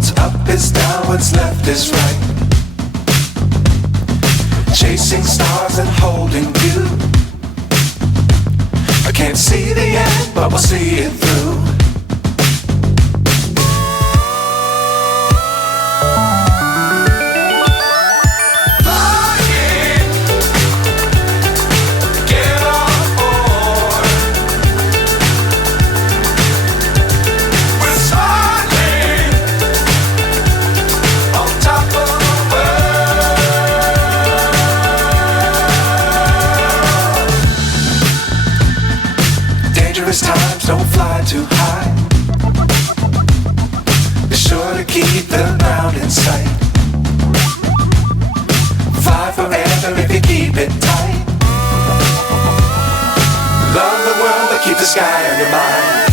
What's up is down, what's left is right. Chasing stars and holding you. I can't see the end, but we'll see it through. Dangerous times, don't fly too high. Be sure to keep the ground in sight. Fly forever if you keep it tight. Love the world, but keep the sky on your mind.